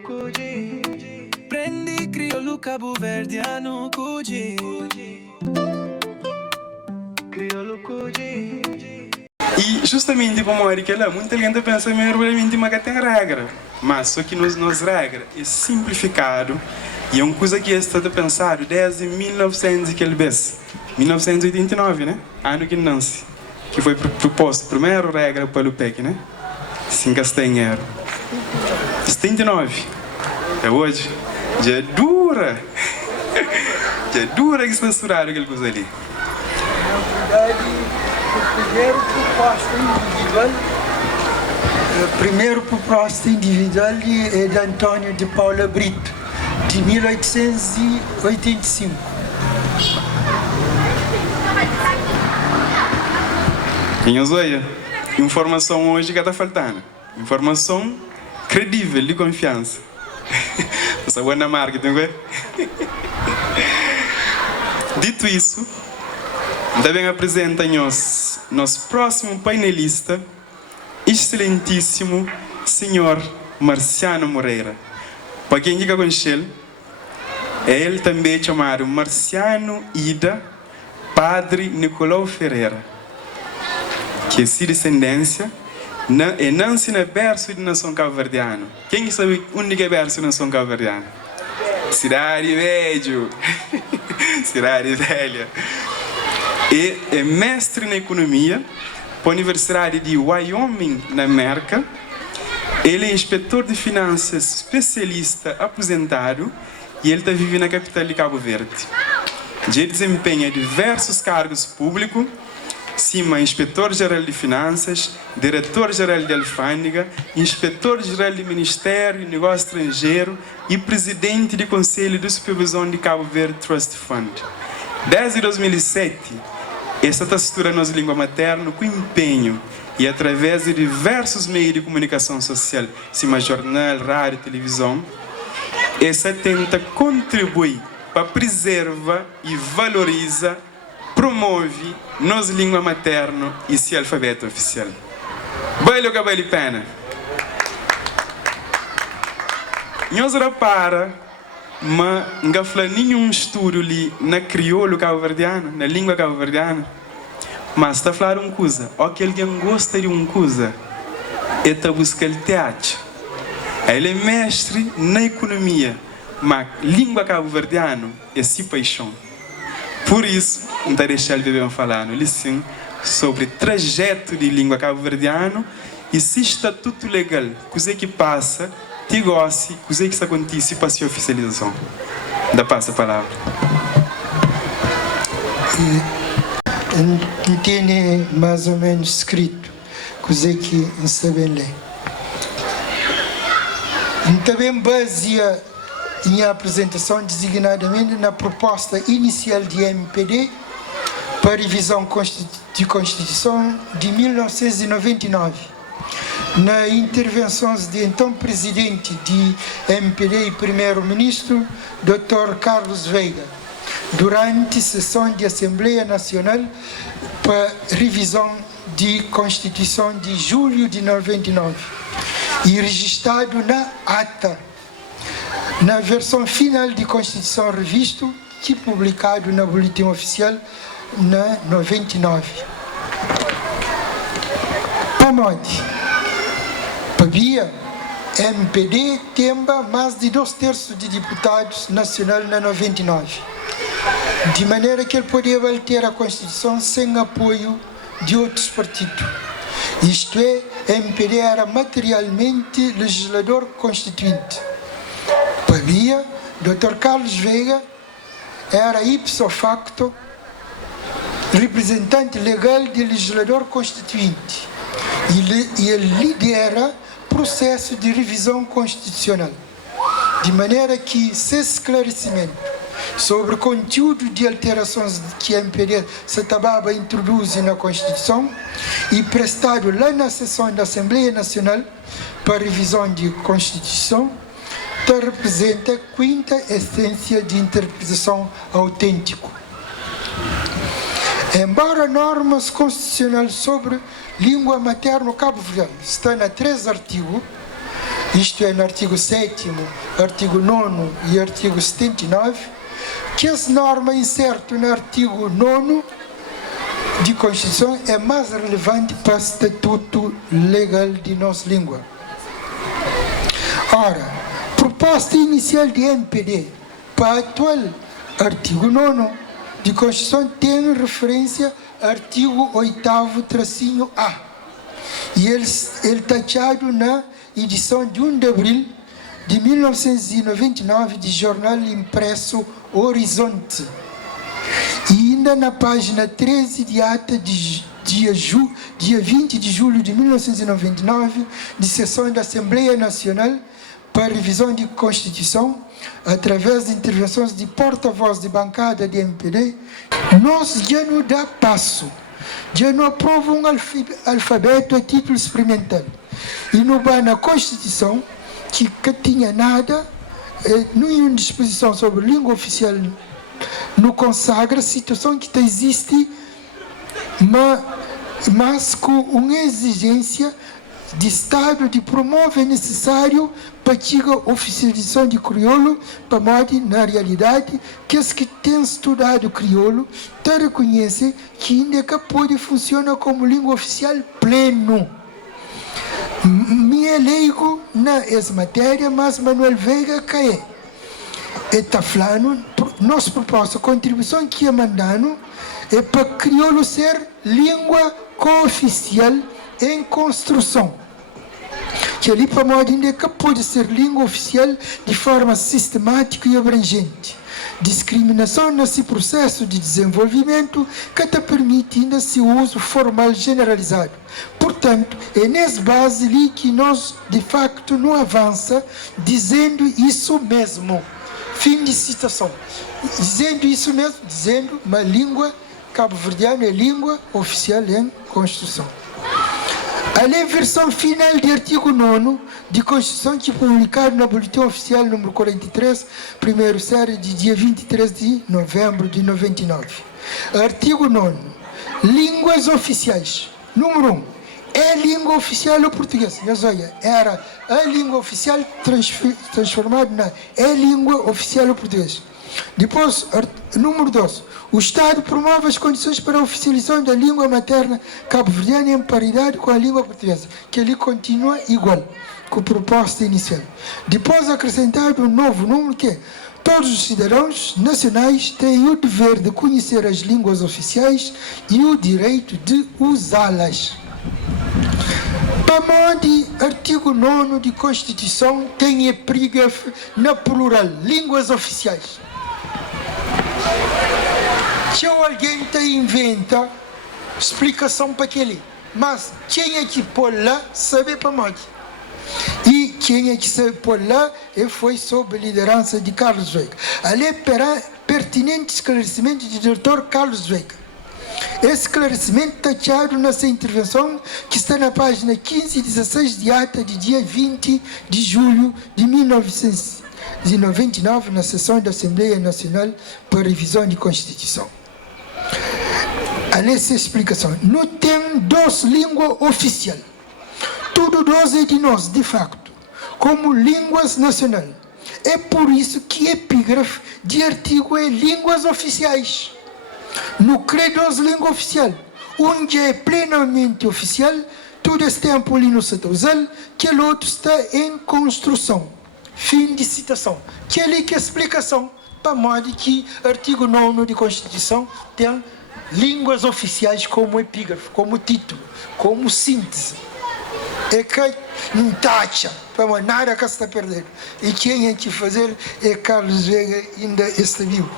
cuji. Prendi crioulo cabo-verdiano cuji. Crioulo cuji. E justamente como é que ela, muita gente pensa realmente que tem regra, mas só que nos regra é simplificado e é uma coisa que está pensado desde 1989, né? Ano que nasce, que foi proposto a primeira regra para o PEC, né? Sem castanheiro. 79. É hoje. Já é dura. Já é dura que está estourado aquele coisa ali. Primeiro proposta individual é de Antônio de Paula Brito, de 1885. Minha zoia, informação hoje que está faltando. Informação credível, de confiança. Essa boa marketing, não é? Dito isso, também apresenta-nos nosso próximo painelista, excelentíssimo senhor Marciano Moreira. Para quem diga com ele, ele também é chamado Marciano Ida Padre Nicolau Ferreira, que é de descendência e nasce no berço de nação cabo-verdiana. Quem sabe onde é berço de nação cabo-verdiana? Cidade Velha. Cidade Velha. E é mestre na economia para a Universidade de Wyoming, na América. Ele é inspetor de finanças especialista aposentado e ele está vivendo na capital de Cabo Verde. Ele desempenha diversos cargos públicos, cima inspetor-geral de finanças, diretor-geral de alfândega, inspetor-geral de Ministério de Negócio Estrangeiro e presidente do Conselho de Supervisão de Cabo Verde Trust Fund. Desde 2007, esta textura nossa língua materna com empenho e através de diversos meios de comunicação social, cima jornal, rádio, televisão, essa tenta contribuir para preservar e valoriza, promove nossa língua materna e seu alfabeto oficial. Baile cabelo pena. Nós repara, mas não fala nenhum estudo ali na crioulo cabo-verdiano, na língua cabo-verdiana. Mas está a falar uma coisa, ou que alguém gosta de uma coisa, é está buscando teatro. Ele é mestre na economia, mas língua cabo-verdiana é sua paixão. Por isso, não está deixando ele falar no sim sobre trajeto de língua cabo-verdiana e se estatuto legal, coisa que passa, te goste, coisa que se acontece para a oficialização. Dá passa a palavra. Entende mais ou menos escrito, coisa que não sabe ler. Também baseia minha apresentação designadamente na proposta inicial de MPD para a revisão de Constituição de 1999. Na intervenção de então presidente de MPD e primeiro-ministro, Dr. Carlos Veiga, durante sessão de Assembleia Nacional para revisão de Constituição de julho de 99 e registrado na ata, na versão final de Constituição revisto, que publicado no Boletim Oficial na 99. Pamode, Pabia, MPD temba mais de 2/3 de deputados nacionais na 99. De maneira que ele podia ter a Constituição sem apoio de outros partidos. Isto é, MPD era materialmente legislador constituinte. Pabia, Dr. Carlos Veiga, era ipso facto representante legal de legislador constituinte e ele lidera processo de revisão constitucional. De maneira que esse esclarecimento sobre o conteúdo de alterações que a MPD se acabava introduz na Constituição e prestado lá na sessão da Assembleia Nacional para revisão de Constituição, representa a quinta essência de interpretação autêntico. Embora normas constitucionais sobre língua materna cabo-verdiana está na 3 artigos, isto é, no artigo 7º, artigo 9º e artigo 79, que essa norma incerta no artigo 9º de Constituição é mais relevante para o estatuto legal de nossa língua. Ora, proposta inicial de MPD para o atual artigo 9º de Constituição tem referência ao artigo 8º-A. E ele taxado na edição de 1 de abril de 1999 de jornal impresso Horizonte. E ainda na página 13 de ata de dia 20 de julho de 1999, de sessão da Assembleia Nacional para revisão de Constituição, através de intervenções de porta-voz de bancada de MPD, nós já não dá passo, já não aprova um alfabeto a título experimental. E não vai na Constituição, que tinha nada, nenhuma disposição sobre língua oficial, não consagra a situação que existe, mas com uma exigência de Estado de promover necessário para a oficialização de crioulo, para modo, na realidade, que os que têm estudado crioulo reconhecem que ainda pode funcionar como língua oficial pleno. Me é leigo nessa matéria, mas Manuel Veiga cai. Está falando, nossa proposta, a contribuição que é mandando, é para crioulo ser língua cooficial em construção. Que ali para modo ainda que pode ser língua oficial de forma sistemática e abrangente. Discriminação nesse processo de desenvolvimento que te permite ainda seu uso formal generalizado. Portanto, é nessa base ali que nós, de facto, não avança dizendo isso mesmo. Fim de citação. Dizendo isso mesmo, dizendo uma língua cabo-verdiana é língua oficial em Constituição. A lei versão final do artigo 9º de Constituição, que é publicado no Boletim Oficial número 43, primeiro série, de dia 23 de novembro de 99. Artigo 9º. Línguas oficiais. Número 1. É língua oficial o português. Mas olha, era a língua oficial transformada na é língua oficial o português. Depois, número 2. O Estado promove as condições para a oficialização da língua materna cabo-verdiana em paridade com a língua portuguesa, que ali continua igual, com a proposta inicial. Depois, acrescentado um novo número que é: todos os cidadãos nacionais têm o dever de conhecer as línguas oficiais e o direito de usá-las. Para de artigo 9º de Constituição, tem epígrafe na plural, línguas oficiais. Se alguém inventa explicação para aquele, mas quem é que pôr lá sabe para onde. E quem é que sabe pôr lá foi sob a liderança de Carlos Veiga. Ali é pertinente esclarecimento do diretor Carlos Veiga. Esse esclarecimento está taxado nessa intervenção que está na página 15 e 16 de ata de dia 20 de julho de 1999, na sessão da Assembleia Nacional para Revisão de Constituição. Nessa explicação, não tem duas línguas oficiais. Tudo dois é de nós, de facto, como línguas nacionais. É por isso que epígrafe de artigo é línguas oficiais. No credo duas línguas oficiais. Onde é plenamente oficial, todo esse tempo ali no Satouzal, que o outro está em construção. Fim de citação. Que ali que é explicação, para modo que artigo 9º de Constituição tem línguas oficiais como epígrafe, como título, como síntese. É que não taxa, para nada que está perdendo. E quem é que fazer é Carlos Veiga, ainda está vivo.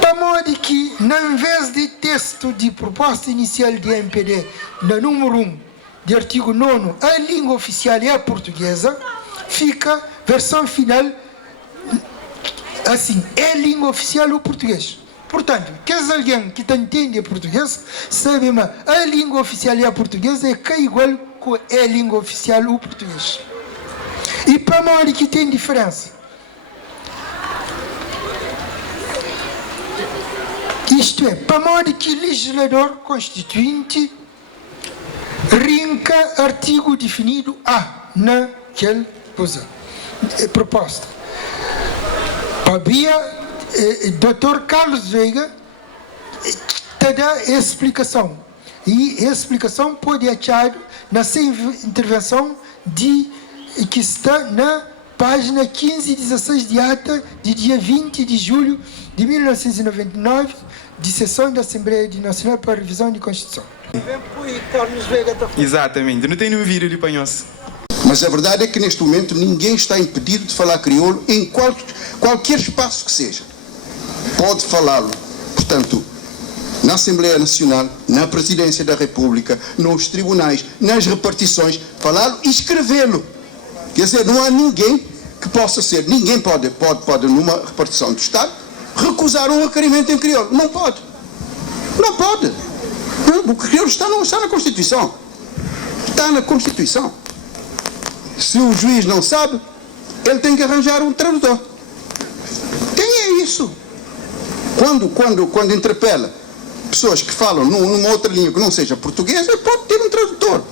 Para modo que, em vez de texto de proposta inicial de MPD, no número 1 de artigo 9º, a língua oficial é a portuguesa, fica versão final assim: é língua oficial o português. Portanto, quer alguém que entende português, sabe, mas a língua oficial é a portuguesa, é que é igual com a língua oficial o português. E para modo que tem diferença. Isto é, para modo que legislador constituinte rinca artigo definido A na aquela proposta. Havia Dr. Carlos Veiga te dá explicação. E a explicação pode achar na sua intervenção que está na página 15 e 16 de ata de dia 20 de julho de 1999, de sessão da Assembleia Nacional para a Revisão de Constituição. Exatamente, não tem nenhum vídeo de panhos. Mas a verdade é que neste momento ninguém está impedido de falar crioulo em qualquer espaço que seja. Pode falá-lo, portanto, na Assembleia Nacional, na Presidência da República, nos tribunais, nas repartições, falá-lo e escrevê-lo. Quer dizer, não há ninguém que possa ser, ninguém pode numa repartição do Estado, recusar um requerimento em crioulo. Não pode. Não pode. O crioulo está na Constituição. Está na Constituição. Se o juiz não sabe, ele tem que arranjar um tradutor. Quem é isso? Quando interpela pessoas que falam numa outra língua que não seja português, ele pode ter um tradutor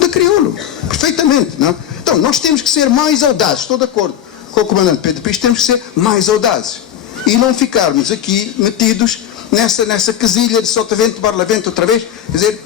de crioulo, perfeitamente, não? Então, nós temos que ser mais audazes, estou de acordo com o comandante Pedro Pires, temos que ser mais audazes e não ficarmos aqui metidos nessa quesilha de sotavento, barlavento outra vez, quer dizer...